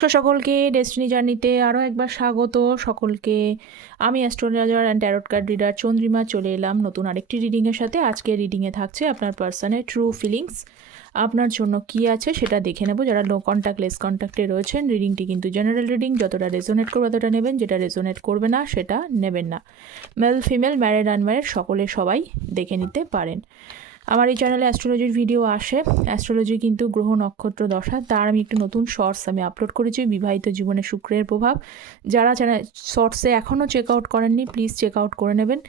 সকলকে ডেস্টিনি জার্নিতে আরও একবার স্বাগত। সকলকে আমি astrologer and tarot card reader Chandrima চলে এলাম নতুন আরেকটি রিডিংয়ের সাথে। আজকে রিডিংয়ে থাকছে আপনার পার্সনের ট্রু ফিলিংস আপনার জন্য কি আছে সেটা দেখে নেব। যারা লো কন্ট্যাক্ট লেস কন্ট্যাক্টে রয়েছেন রিডিংটি কিন্তু জেনারেল রিডিং যতটা রেজোনেট করবে ততটা নেবেন, যেটা রেজোনেট করবে না সেটা নেবেন না। মেল ফিমেল ম্যারিড আনম্যারিড সকলে সবাই দেখে নিতে পারেন। আমার এই চ্যানেলে অ্যাস্ট্রোলজির ভিডিও আসে। অ্যাস্ট্রোলজি কিন্তু গ্রহ, নক্ষত্র, দশা, তার আমি একটু নতুন শর্টস আমি আপলোড করেছি, বিবাহিত জীবনে শুক্রের প্রভাব। যারা চ্যানেল শর্টসে এখনও চেক আউট করেননি প্লিজ চেক আউট করে নেবেন।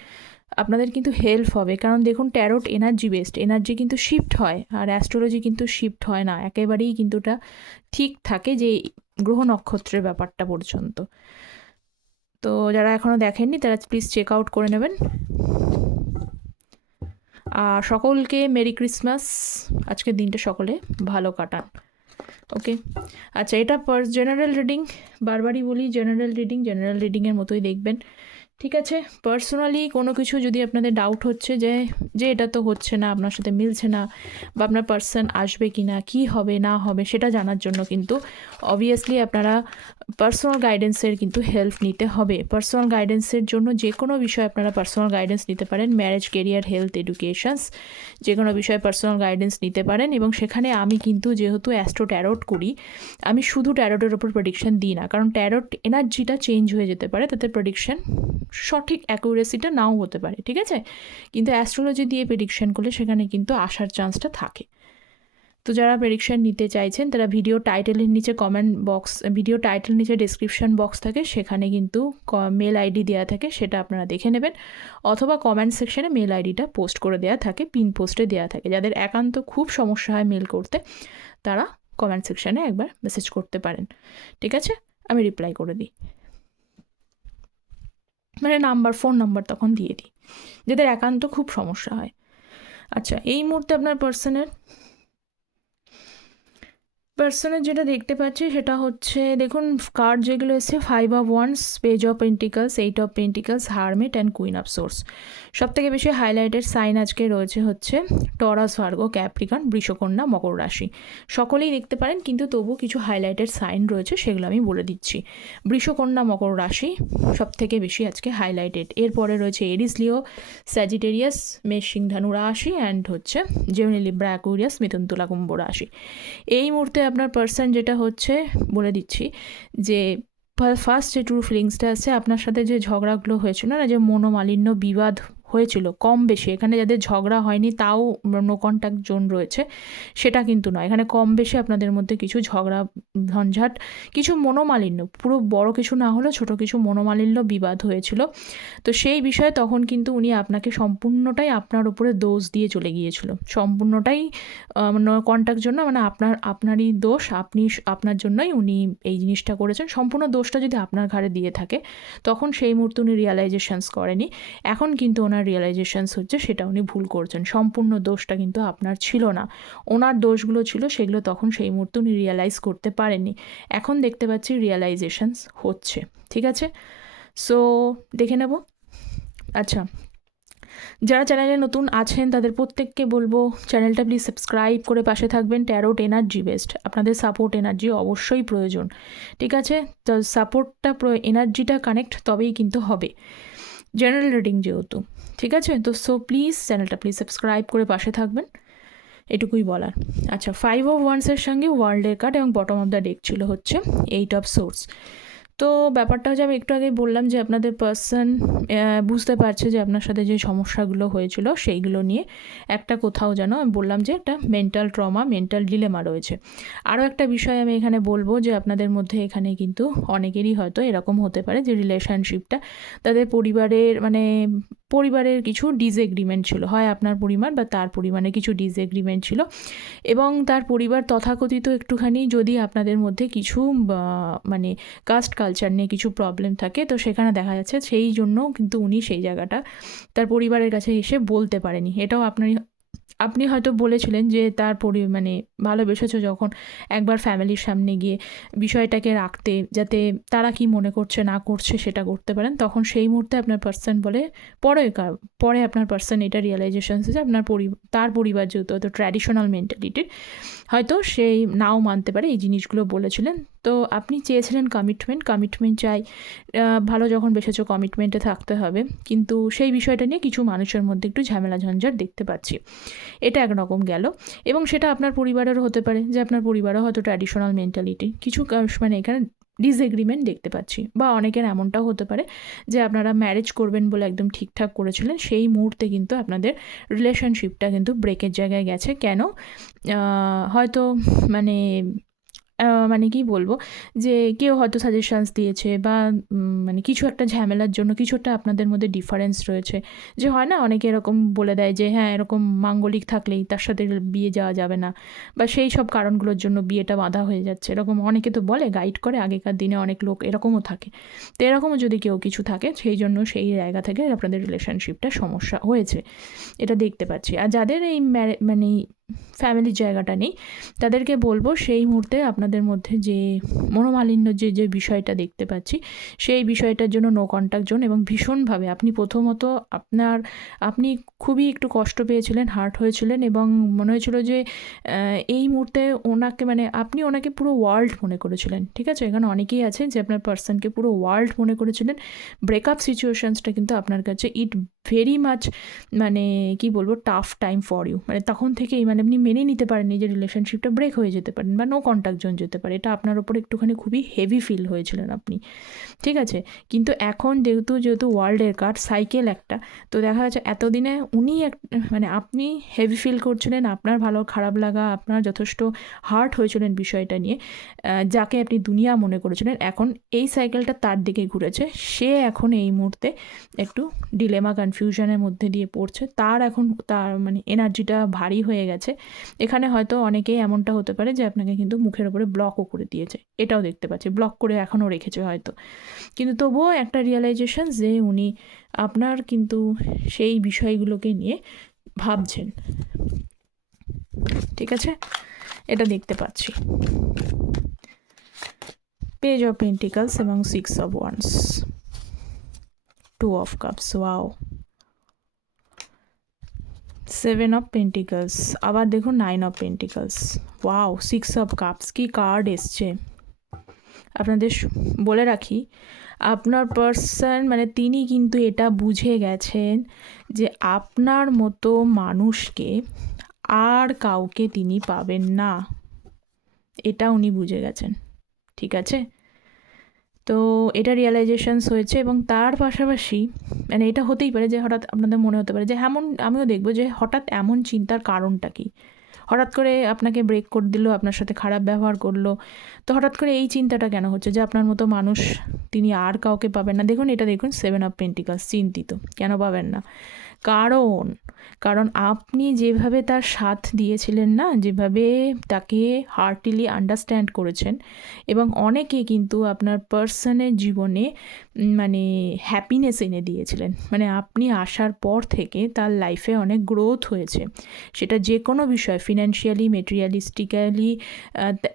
আপনাদের কিন্তু হেল্প হবে। কারণ দেখুন ট্যারোট এনার্জি বেসড এনার্জি কিন্তু শিফট হয়। আর অ্যাস্ট্রোলজি কিন্তু শিফট হয় না। একেবারেই কিন্তু ওটা ঠিক থাকে যে গ্রহ, নক্ষত্রের ব্যাপারটা পর্যন্ত। তো যারা এখনও দেখেননি, তারা প্লিজ চেক আউট করে নেবেন। সকলকে মেরি ক্রিসমাস। আজকের দিনটা সকলে ভালো কাটান। ওকে? আচ্ছা এটা পার জেনারেল রিডিং। বারবারই বলি, জেনারেল রিডিং, জেনারেল রিডিংয়ের মতোই দেখবেন। ঠিক আছে? পার্সোনালি কোনো কিছু যদি আপনাদের ডাউট হচ্ছে যে যে এটা তো হচ্ছে না, আপনার সাথে মিলছে না, বা আপনার পার্সন আসবে কি না কী হবে, না হবে, সেটা জানার জন্য কিন্তু অবভিয়াসলি আপনারা পার্সোনাল গাইডেন্সের কিন্তু হেল্প নিতে হবে। পার্সোনাল গাইডেন্সের জন্য যে কোনো বিষয়ে আপনারা পার্সোনাল গাইডেন্স নিতে পারেন। ম্যারেজ কেরিয়ার হেলথ এডুকেশনস যে কোনো বিষয়ে পার্সোনাল গাইডেন্স নিতে পারেন এবং সেখানে আমি কিন্তু যেহেতু অ্যাস্ট্রো ট্যারোট করি, আমি শুধু ট্যারোটের ওপর প্রেডিকশন দিই না। কারণ ট্যারোট এনার্জিটা চেঞ্জ হয়ে যেতে পারে, তাতে প্রেডিকশন সঠিক অ্যাকুরেসিটা নাও হতে পারে, ঠিক আছে? কিন্তু অ্যাস্ট্রোলজি দিয়ে প্রেডিকশন করলে সেখানে কিন্তু আসার চান্সটা থাকে। তো যারা প্রেডিকশন নিতে চাইছেন, তারা ভিডিও টাইটেলের নিচে কমেন্ট বক্স ভিডিও টাইটেল নিচে ডিসক্রিপশন বক্স থাকে, সেখানে কিন্তু মেল আইডি দেওয়া থাকে, সেটা আপনারা দেখে নেবেন। অথবা কমেন্ট সেকশনে মেল আইডিটা পোস্ট করে দেওয়া থাকে পিন পোস্টে দেওয়া থাকে। যাদের একান্ত খুব সমস্যা হয় মেল করতে, তারা কমেন্ট সেকশানে একবার মেসেজ করতে পারেন। ঠিক আছে? আমি রিপ্লাই করে দিই। মানে নাম্বার ফোন নাম্বার তখন দিয়ে দিই, যাদের একান্ত খুব সমস্যা হয়। আচ্ছা এই মুহূর্তে আপনার পার্সনের পার্সনের যেটা দেখতে পাচ্ছি সেটা হচ্ছে, দেখুন কার্ড যেগুলো এসছে five of wands page of pentacles eight of pentacles hermit and queen of swords সব থেকে বেশি হাইলাইটেড সাইন আজকে রয়েছে হচ্ছে টরাস ভার্গো ক্যাপ্রিকান বৃষকন্যা, মকর রাশি। সকলেই দেখতে পারেন, কিন্তু তবু কিছু হাইলাইটেড সাইন রয়েছে, সেগুলো আমি বলে দিচ্ছি। বৃষকন্যা, মকর রাশি সব থেকে বেশি আজকে হাইলাইটেড এরপরে রয়েছে এরিস লিও স্যাজিটেরিয়াস মেষ সিংধানু রাশি অ্যান্ড হচ্ছে জেমিনি লিব্রা মিথুন, তুলা, কুম্ভ রাশি। এই মুহূর্তে আপনার পার্সন যেটা হচ্ছে, বলে দিচ্ছি যে ফার্স্ট যে ট্রু ফিলিংসটা আছে, আপনার সাথে যে ঝগড়াগুলো হয়েছিল না, যে মনোমালিন্য, বিবাদ হয়েছিল, কম বেশি। এখানে যাদের ঝগড়া হয়নি, তাও নো কন্ট্যাক্ট জোন রয়েছে, সেটা কিন্তু নয়। এখানে কম বেশি আপনাদের মধ্যে কিছু ঝগড়া, ঝঞ্ঝাট, কিছু মনোমালিন্য, পুরো বড় কিছু না হলেও ছোট কিছু মনোমালিন্য বিবাদ হয়েছিল। তো সেই বিষয়ে তখন কিন্তু উনি আপনাকে সম্পূর্ণটাই আপনার উপরে দোষ দিয়ে চলে গিয়েছিল। সম্পূর্ণটাই নো কন্ট্যাক্ট জন্য মানে আপনার, আপনারই দোষ, আপনি আপনার জন্যই উনি এই জিনিসটা করেছেন। সম্পূর্ণ দোষটা যদি আপনার ঘাড়ে দিয়ে থাকে, তখন সেই মুহূর্তে উনি রিয়ালাইজেশনস করেনি। এখন কিন্তু ওনার ওনার রিয়েলাইজেশনস হচ্ছে সেটা উনি ভুল করছেন। সম্পূর্ণ দোষটা কিন্তু আপনার ছিল না। ওনার দোষগুলো ছিল, সেগুলো তখন সেই মুহূর্তে উনি রিয়েলাইজ করতে পারেননি। এখন দেখতে পাচ্ছি রিয়েলাইজেশনস হচ্ছে, ঠিক আছে? সো দেখে নেব। আচ্ছা যারা চ্যানেলে নতুন আছেন, তাদের প্রত্যেককে বলব চ্যানেলটা প্লিজ সাবস্ক্রাইব করে পাশে থাকবেন। ট্যারোট এনার্জি বেস্ট আপনাদের সাপোর্ট এনার্জি অবশ্যই প্রয়োজন, ঠিক আছে? তো সাপোর্টটা এনার্জিটা কানেক্ট তবেই কিন্তু হবে। জেনারেল রিডিং যেহেতু। ঠিক আছে? তো সো প্লিজ চ্যানেলটা প্লিজ সাবস্ক্রাইব করে পাশে থাকবেন। এটুকুই বলার। আচ্ছা ফাইভ অফ ওয়ান্সের সঙ্গে ওয়ার্ল্ডের কার্ড এবং বটম অফ দ্য ডেক ছিল হচ্ছে এইট অফ সোর্স তো, ব্যাপারটা হচ্ছে, আমি একটু আগে বললাম যে আপনাদের পার্সন বুঝতে পারছে যে আপনার সাথে যে সমস্যাগুলো হয়েছিল, সেইগুলো নিয়ে একটা কোথাও যেন, আমি বললাম যে একটা মেন্টাল ট্রমা মেন্টাল ডিলেমা রয়েছে। আরও একটা বিষয় আমি এখানে বলব যে আপনাদের মধ্যে এখানে কিন্তু অনেকেরই হয়তো এরকম হতে পারে যে রিলেশনশিপটা তাদের পরিবারের মানে পরিবারের কিছু ডিসএগ্রিমেন্ট ছিল। হয় আপনার পরিবার বা তার পরিমাণে কিছু ডিসএগ্রিমেন্ট ছিল এবং তার পরিবার তথাকথিত একটুখানি যদি আপনাদের মধ্যে কিছু মানে কাস্ট কালচার নিয়ে কিছু প্রবলেম থাকে, তো সেখানে দেখা যাচ্ছে সেই জন্য কিন্তু উনি সেই জায়গাটা তার পরিবারের কাছে এসে বলতে পারেনি। এটাও আপনার আপনি হয়তো বলেছিলেন যে তার পরি মানে ভালোবেসেছো যখন একবার ফ্যামিলির সামনে গিয়ে বিষয়টাকে রাখতে, যাতে তারা কি মনে করছে, না করছে সেটা করতে পারেন। তখন সেই মুহূর্তে আপনার পার্সন বলে পরে পরে আপনার পার্সন এটা রিয়েলাইজেশন যে আপনার পরি, তার পরিবার যেহেতু হয়তো ট্র্যাডিশনাল মেন্টালিটির হয়তো সেই নাও মানতে পারে। এই জিনিসগুলো বলেছিলেন। তো আপনি চেয়েছিলেন কমিটমেন্ট কমিটমেন্ট চাই। ভালো যখন বেসেছো কমিটমেন্টে থাকতে হবে। কিন্তু সেই বিষয়টা নিয়ে কিছু মানুষের মধ্যে একটু ঝামেলা, ঝঞ্ঝাট দেখতে পাচ্ছি। এটা একরকম গেল। এবং সেটা আপনার পরিবারেরও হতে পারে যে আপনার পরিবারও হয়তো ট্র্যাডিশনাল মেন্টালিটি কিছু মানে এখানে ডিসএগ্রিমেন্ট দেখতে পাচ্ছি। বা অনেকের এমনটাও হতে পারে যে আপনারা ম্যারেজ করবেন বলে একদম ঠিকঠাক করেছিলেন। সেই মুহূর্তে কিন্তু আপনাদের রিলেশনশিপটা কিন্তু ব্রেকের জায়গায় গেছে। কেন? হয়তো মানে মানে কি বলব? যে কেউ হয়তো সাজেশনস দিয়েছে বা মানে কিছু একটা ঝামেলার জন্য কিছু একটা আপনাদের মধ্যে ডিফারেন্স রয়েছে। যে হয় না? অনেকে এরকম বলে দেয় যে হ্যাঁ এরকম মাঙ্গলিক থাকলেই তার সাথে বিয়ে যাওয়া যাবে না। বা সেই সব কারণগুলোর জন্য বিয়েটা বাধা হয়ে যাচ্ছে। এরকম অনেকে তো বলে গাইড করে। আগেকার দিনে অনেক লোক এরকমও থাকে। তো এরকমও যদি কেউ কিছু থাকে, সেই জন্য সেই জায়গা থেকে আপনাদের রিলেশনশিপটা সমস্যা হয়েছে। এটা দেখতে পাচ্ছি। আর যাদের এই মানে ফ্যামিলির জায়গাটা নেই। তাদেরকে বলব সেই মুহূর্তে আপনাদের মধ্যে যে মনোমালিন্য যে যে বিষয়টা দেখতে পাচ্ছি, সেই বিষয়টার জন্য নো কন্ট্যাক্ট জোন এবং ভীষণভাবে আপনি প্রথমত আপনার, আপনি খুবই একটু কষ্ট পেয়েছিলেন হার্ট হয়েছিলেন এবং মনে হয়েছিল যে এই মুহূর্তে ওনাকে মানে আপনি ওনাকে পুরো ওয়ার্ল্ড মনে করেছিলেন, ঠিক আছে? এখানে অনেকেই আছে যে আপনার পার্সনকে পুরো ওয়ার্ল্ড মনে করেছিলেন। ব্রেকআপ সিচুয়েশানসটা কিন্তু আপনার কাছে ইট ভেরি মাচ মানে কি বলব টাফ টাইম ফর ইউ মানে তখন থেকেই মানে আপনি মেনে নিতে পারেন যে রিলেশনশিপটা ব্রেক হয়ে যেতে পারেন বা নো কন্ট্যাক্ট জোন যেতে পারে। এটা আপনার ওপর একটুখানি খুবই হেভি ফিল হয়েছিলেন আপনি। ঠিক আছে? কিন্তু এখন যেহেতু যেহেতু ওয়ার্ল্ডের কার্ড সাইকেল একটা, তো দেখা যাচ্ছে এতদিনে উনি এক মানে আপনি হেভি ফিল করছিলেন, আপনার ভালো, খারাপ লাগা, আপনার যথেষ্ট হার্ট হয়েছিলেন বিষয়টা নিয়ে যাকে আপনি দুনিয়া মনে করেছিলেন, এখন এই সাইকেলটা তার দিকে ঘুরেছে। সে এখন এই মুহূর্তে একটু ডিলেমা কনফিউশনের মধ্যে দিয়ে পড়ছে। তার এখন, তার মানে এনার্জিটা ভারী হয়ে গেছে। এখানে হয়তো অনেকেই এমনটা হতে পারে যে আপনাকে কিন্তু মুখের ওপরে ব্লকও করে দিয়েছে। এটাও দেখতে পাচ্ছি। ব্লক করে এখনও রেখেছে হয়তো। কিন্তু তবুও একটা রিয়েলাইজেশন যে উনি আপনার কিন্তু সেই বিষয়গুলোকে নিয়ে ভাবছেন। ঠিক আছে? এটা দেখতে পাচ্ছি। পেজ অফ পেন্টিকালস এবং six of wands two of cups wow seven of pentacles আবার দেখুন nine of pentacles wow six of cups কি কার্ড এসছে। আপনাদের বলে রাখি, আপনার পার্সন মানে তিনি কিন্তু এটা বুঝে গেছেন যে আপনার মতো মানুষকে আর কাউকে তিনি পাবেন না। এটা উনি বুঝে গেছেন। ঠিক আছে? তো এটা রিয়েলাইজেশনস হয়েছে এবং তার পাশাপাশি মানে এটা হতেই পারে যে হঠাৎ আপনাদের মনে হতে পারে যে এমন, আমিও দেখব যে হঠাৎ এমন চিন্তার কারণটা কি? হঠাৎ করে আপনাকে ব্রেক করে দিল, আপনার সাথে খারাপ ব্যবহার করল, তো হঠাৎ করে এই চিন্তাটা কেন হচ্ছে যে আপনার মতো মানুষ তিনি আর কাউকে পাবেন না? দেখুন, এটা দেখুন সেভেন অফ পেন্টিকালস চিন্তিত, কেন পাবেন না? কারণ কারণ আপনি যেভাবে তার সাথ দিয়েছিলেন না, যেভাবে তাকে হার্টিলি আন্ডারস্ট্যান্ড করেছেন এবং অনেকে কিন্তু আপনার পার্সনের জীবনে মানে হ্যাপিনেস এনে দিয়েছিলেন। মানে আপনি আসার পর থেকে তার লাইফে অনেক গ্রোথ হয়েছে। সেটা যে কোনো বিষয় financially materialistically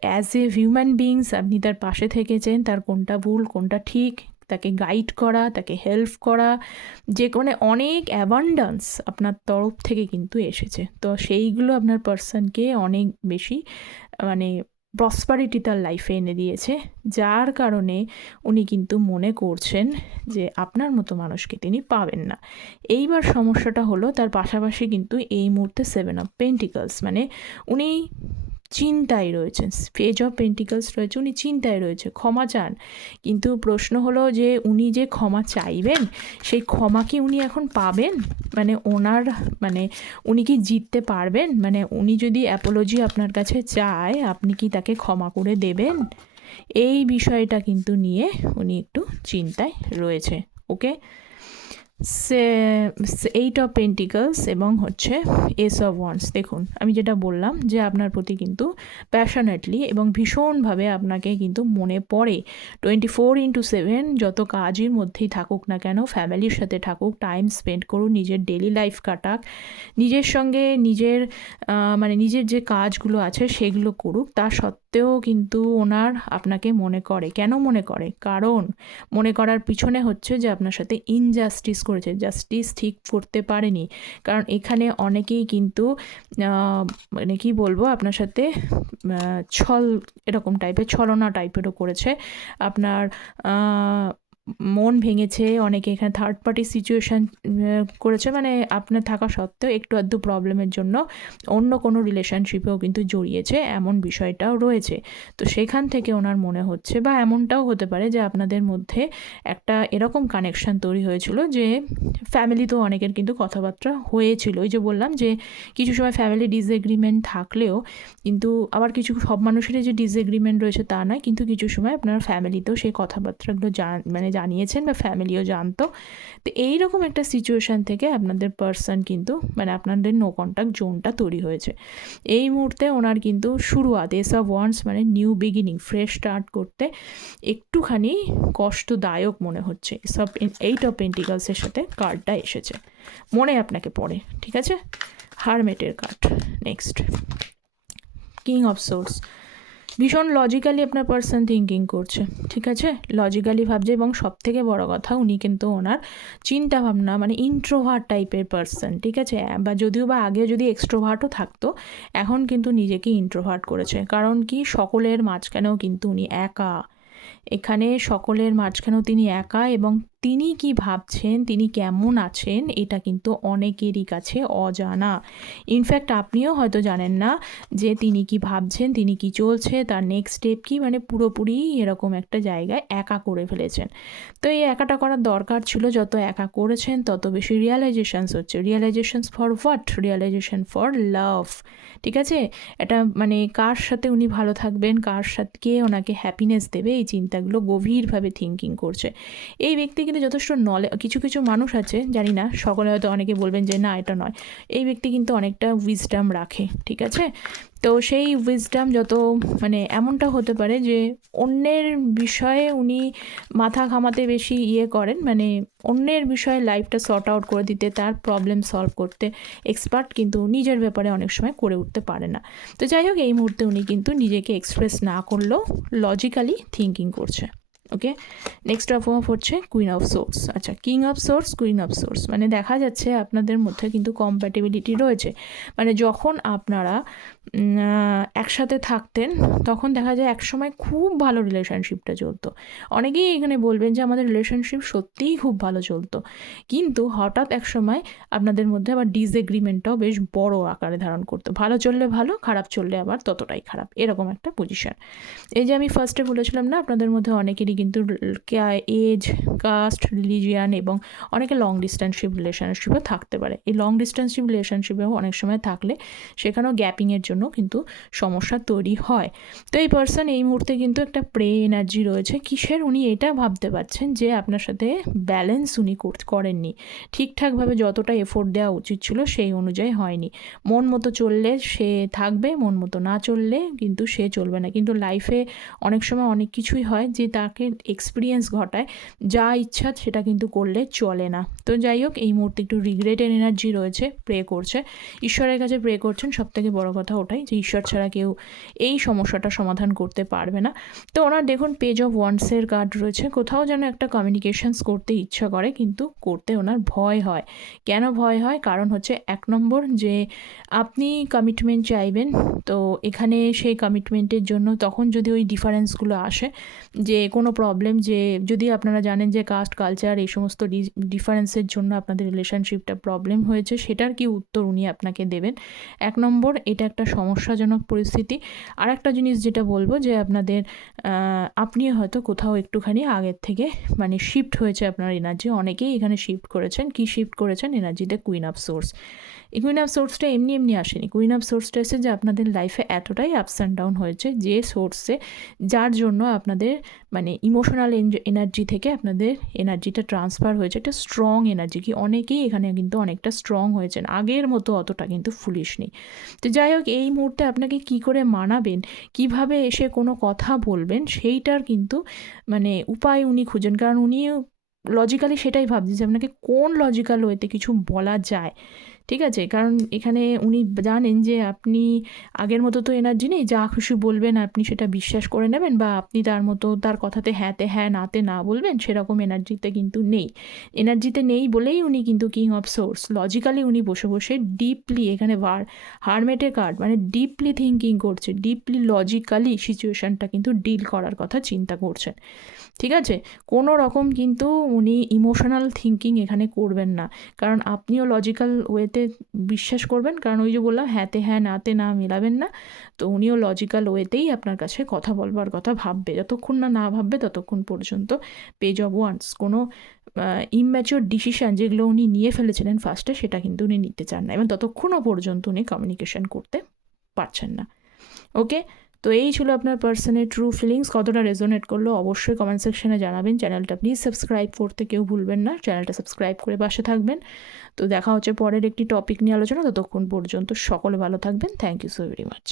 as a human beings আপনি তার পাশে থেকেছেন, তার কোনটা ভুল, কোনটা ঠিক তাকে গাইড করা, তাকে হেল্প করা, যে কোনো অনেক অ্যাবান্ডান্স আপনার তরফ থেকে কিন্তু এসেছে। তো সেইগুলো আপনার পার্সনকে অনেক বেশি মানে প্রসপারিটি তার লাইফে এনে দিয়েছে। যার কারণে উনি কিন্তু মনে করছেন যে আপনার মতো মানুষকে তিনি পাবেন না। এইবার সমস্যাটা হলো, তার পাশাপাশি কিন্তু এই মুহূর্তে সেভেন অফ পেন্টিকালস মানে উনি চিন্তায় রয়েছেন। পেজ অফ পেন্টিকালস রয়েছে, উনি চিন্তায় রয়েছে, ক্ষমা চান। কিন্তু প্রশ্ন হলো যে, উনি যে ক্ষমা চাইবেন, সেই ক্ষমা কি উনি এখন পাবেন? মানে ওনার মানে উনি কি জিততে পারবেন? মানে উনি যদি অ্যাপোলজি আপনার কাছে চায়, আপনি কি তাকে ক্ষমা করে দেবেন? এই বিষয়টা কিন্তু নিয়ে উনি একটু চিন্তায় রয়েছে ওকে এইট অফ পেন্টিকলস এবং হচ্ছে এস অফ ওয়ান্স দেখুন, আমি যেটা বললাম যে আপনার প্রতি কিন্তু প্যাশনেটলি এবং ভীষণভাবে আপনাকে কিন্তু মনে পড়ে। টোয়েন্টি ফোর ইন্টু সেভেন যত কাজের মধ্যেই থাকুক না কেন ফ্যামিলির সাথে থাকুক টাইম স্পেন্ড করুন, নিজের ডেলি লাইফ কাটাক, নিজের সঙ্গে নিজের মানে নিজের যে কাজগুলো আছে সেগুলো করুক। তা সত্ত্বেও সত্ত্বেও কিন্তু ওনার আপনাকে মনে করে। কেন মনে করে? কারণ মনে করার পিছনে হচ্ছে যে আপনার সাথে ইনজাস্টিস করেছে। জাস্টিস ঠিক করতে পারেনি। কারণ এখানে অনেকেই কিন্তু মানে কী বলব, আপনার সাথে ছল, এরকম টাইপের ছলনা টাইপেরও করেছে। আপনার মন ভেঙেছে, অনেকে এখানে থার্ড পার্টি সিচুয়েশান করেছে মানে আপনার থাকা সত্ত্বেও একটু আধটু প্রবলেমের জন্য অন্য কোনো রিলেশনশিপেও কিন্তু জড়িয়েছে, এমন বিষয়টাও রয়েছে। তো সেখান থেকে ওনার মনে হচ্ছে বা এমনটাও হতে পারে যে আপনাদের মধ্যে একটা এরকম কানেকশান তৈরি হয়েছিল যে ফ্যামিলিতেও অনেকের কিন্তু কথাবার্তা হয়েছিল। ওই যে বললাম যে কিছু সময় ফ্যামিলি ডিসএগ্রিমেন্ট থাকলেও কিন্তু আবার কিছু সব মানুষেরই যে ডিসএগ্রিমেন্ট রয়েছে তা নয়, কিন্তু কিছু সময় আপনার ফ্যামিলিতেও সেই কথাবার্তাগুলো জান মানে জানিয়েছেন বা ফ্যামিলিও জানতো। তো এইরকম একটা সিচুয়েশান থেকে আপনাদের পার্সন কিন্তু মানে আপনাদের নো কন্ট্যাক্ট জোনটা তৈরি হয়েছে। এই মুহূর্তে ওনার কিন্তু শুরুয়াত, এস অফ ওয়ান্স মানে নিউ বিগিনিং ফ্রেশ স্টার্ট করতে একটুখানি কষ্টদায়ক মনে হচ্ছে। সব এইট অফ পেন্টিকালসের সাথে কার্ডটা এসেছে। মনে আপনাকে পড়ে, ঠিক আছে? হারমেটের card next king of swords ভীষণ লজিক্যালি আপনার পার্সন থিঙ্কিং করছে, ঠিক আছে? লজিক্যালি ভাবছে এবং সব থেকে বড় কথা, উনি কিন্তু ওনার চিন্তা ভাবনা মানে ইন্ট্রোভার্ট টাইপের পার্সন ঠিক আছে? বা যদিও বা আগে যদি এক্সট্রোভার্টও থাকতো, এখন কিন্তু নিজেকে ইন্ট্রোভার্ট করেছে। কারণ কি? সকলের মাঝখানেও কিন্তু উনি একা। এখানে সকলের মাঝখানেও তিনি একা এবং তিনি কি ভাবছেন, তিনি কেমন আছেন, এটা কিন্তু অনেকেরই কাছে অজানা। ইনফ্যাক্ট আপনিও হয়তো জানেন না যে তিনি কি ভাবছেন, তিনি কি চলছে, তার নেক্সট স্টেপ কি মানে পুরোপুরি এরকম একটা জায়গায় একা করে ফেলেছেন। তো এই একাটা করার দরকার ছিল, যত একা করেছেন, তত বেশি রিয়ালাইজেশনস হচ্ছে। Realizations for what realization for love ঠিক আছে? এটা মানে কার সাথে উনি ভালো থাকবেন, কার সাথে কে ওনাকে হ্যাপিনেস দেবে, এই চিন্তাগুলো গভীরভাবে থিঙ্কিং করছে। এই ব্যক্তি কিন্তু যথেষ্ট নলে কিছু কিছু মানুষ আছে, জানি না, সকলে হয়তো অনেকে বলবেন যে না, এটা নয়। এই ব্যক্তি কিন্তু অনেকটা উইজডাম রাখে, ঠিক আছে? তো সেই উইজডাম যত মানে এমনটা হতে পারে যে অন্যের বিষয়ে উনি মাথা ঘামাতে বেশি ইয়ে করেন মানে অন্যের বিষয়ে লাইফটা সর্ট আউট করে দিতে, তার প্রবলেম সলভ করতে এক্সপার্ট কিন্তু নিজের ব্যাপারে অনেক সময় করে উঠতে পারে না। তো যাই হোক, এই মুহূর্তে উনি কিন্তু নিজেকে এক্সপ্রেস না করলেও লজিক্যালি থিঙ্কিং করছে। ওকে? নেক্সট অফ অফ হচ্ছে কুইন অফ সোর্স আচ্ছা king of swords queen of swords মানে দেখা যাচ্ছে আপনাদের মধ্যে কিন্তু কম্প্যাটেবিলিটি রয়েছে। মানে যখন আপনারা একসাথে থাকতেন, তখন দেখা যায় একসময় খুব ভালো রিলেশনশিপটা চলতো। অনেকেই এখানে বলবেন যে, আমাদের রিলেশনশিপ সত্যিই খুব ভালো চলতো। কিন্তু হঠাৎ এক সময় আপনাদের মধ্যে আবার ডিসএগ্রিমেন্টটাও বেশ বড় আকারে ধারণ করতো। ভালো চললে ভালো, খারাপ চললে আবার ততটাই খারাপ। এরকম একটা পজিশন এই যে আমি ফার্স্টে বলেছিলাম না, আপনাদের মধ্যে অনেকেরই কিন্তু এজ কাস্ট রিলিজিয়ান এবং অনেকে লং ডিস্টেন্সশিপ রিলেশনশিপও থাকতে পারে। এই লং ডিস্টেন্সশিপ রিলেশনশিপেও অনেক সময় থাকলে সেখানেও গ্যাপিংয়ের জন্য কিন্তু সমস্যা তৈরি হয়। তো এই পার্সন এই মুহূর্তে কিন্তু একটা প্রে এনার্জি রয়েছে। কিসের? উনি এটা ভাবতে পারছেন যে আপনার সাথে ব্যালেন্স উনি কর- করেননি। ঠিকঠাকভাবে যতটা এফোর্ট দেওয়া উচিত ছিল সেই অনুযায়ী হয়নি। মন মতো চললে সে থাকবে, মন মতো না চললে কিন্তু সে চলবে না। কিন্তু লাইফে অনেক সময় অনেক কিছুই হয় যে তাকে এক্সপিরিয়েন্স ঘটায়। যা ইচ্ছা সেটা কিন্তু করলে চলে না। তো যাই হোক, এই মুহূর্তে একটু রিগ্রেটের এনার্জি রয়েছে প্রে করছে। ঈশ্বরের কাছে প্রে করছেন। সব থেকে বড় কথা ওটাই যে ঈশ্বর ছাড়া কেউ এই সমস্যাটা সমাধান করতে পারবে না। তো ওনার দেখুন পেজ অফ ওয়ান্সের কার্ড রয়েছে। কোথাও যেন একটা কমিউনিকেশনস করতে ইচ্ছা করে, কিন্তু করতে ওনার ভয় হয়। কেন ভয় হয়? কারণ হচ্ছে এক নম্বর যে আপনি কমিটমেন্ট চাইবেন, তো এখানে সেই কমিটমেন্টের জন্য তখন যদি ওই ডিফারেন্সগুলো আসে, যে কোনো প্রবলেম যে যদি আপনারা জানেন যে কাস্ট কালচার এই সমস্ত ডিফারেন্সের জন্য আপনাদের রিলেশনশিপটা প্রবলেম হয়েছে, সেটার কি উত্তর উনি আপনাকে দেবেন? এক নম্বর, এটা একটা সমস্যাজনক পরিস্থিতি। আর একটা জিনিস যেটা বলব যে আপনাদের আপনি হয়তো কোথাও একটুখানি আগের থেকে মানে শিফট হয়েছে আপনার এনার্জি অনেকেই এখানে শিফট করেছেন। কি শিফট করেছেন? এনার্জিতে কুইন অফ সোর্স এই কুইন অফ সোর্সটা এমনি এমনি আসেনি। কুইন অফ সোর্সটা এসে যে আপনাদের লাইফে এতটাই আপস অ্যান্ড ডাউন হয়েছে যে সোর্সে যার জন্য আপনাদের মানে ইমোশনাল এনার্জি থেকে আপনাদের এনার্জিটা ট্রান্সফার হয়েছে। একটা স্ট্রং এনার্জি কি? অনেকেই এখানে কিন্তু অনেকটা স্ট্রং হয়েছেন। আগের মতো অতটা কিন্তু ফুলিশ নেই। তো যাই হোক, এই মুহূর্তে আপনাকে কি করে মানাবেন, কীভাবে এসে কোনো কথা বলবেন, সেইটার কিন্তু মানে উপায় উনি খুঁজেন। কারণ উনি লজিক্যালি সেটাই ভাবছেন যে আপনাকে কোন লজিক্যাল ওয়েতে কিছু বলা যায়? ঠিক আছে? কারণ এখানে উনি জানেন যে আপনি আগের মতো তো এনার্জি নেই, যা খুশি বলবেন আপনি সেটা বিশ্বাস করে নেবেন বা আপনি তার মতো, তার কথাতে হ্যাঁতে হ্যাঁ নাতে না বলবেন সেরকম এনার্জিতে কিন্তু নেই। এনার্জিতে নেই বলেই উনি কিন্তু কিং অফ সোর্স লজিক্যালি উনি বসে বসে ডিপলি এখানে ভার হারমেটের কার্ড মানে ডিপলি থিঙ্কিং করছে ডিপলি লজিক্যালি সিচুয়েশানটা কিন্তু ডিল করার কথা চিন্তা করছেন। ঠিক আছে? কোনো রকম কিন্তু উনি ইমোশনাল থিঙ্কিং এখানে করবেন না। কারণ আপনিও লজিক্যাল ওয়েতে বিশ্বাস করবেন, কারণ ওই যে বললাম, হ্যাঁতে হ্যাঁ নাতে না মেলাবেন না। তো উনিও লজিক্যাল ওয়েতেই আপনার কাছে কথা বলবার কথা ভাববে। যতক্ষণ না না ভাববে ততক্ষণ পর্যন্ত পেজ অফ ওয়ান্স কোনো ইম্যাচিওর ডিসিশান যেগুলো উনি নিয়ে ফেলেছিলেন ফার্স্টে সেটা কিন্তু উনি নিতে চান না। এবং ততক্ষণও পর্যন্ত উনি কমিউনিকেশন করতে পারছেন না। ওকে তো এই ছিল আপনার পার্সনের ট্রু ফিলিংস কতটা রেজোনেট করল অবশ্যই কমেন্ট সেকশনে জানাবেন। চ্যানেলটা প্লিজ সাবস্ক্রাইব করতে কেউ ভুলবেন না, চ্যানেলটা সাবস্ক্রাইব করে পাশে থাকবেন। তো দেখা হচ্ছে পরের একটি টপিক নিয়ে আলোচনা, ততক্ষণ পর্যন্ত সকলে ভালো থাকবেন। Thank you so very much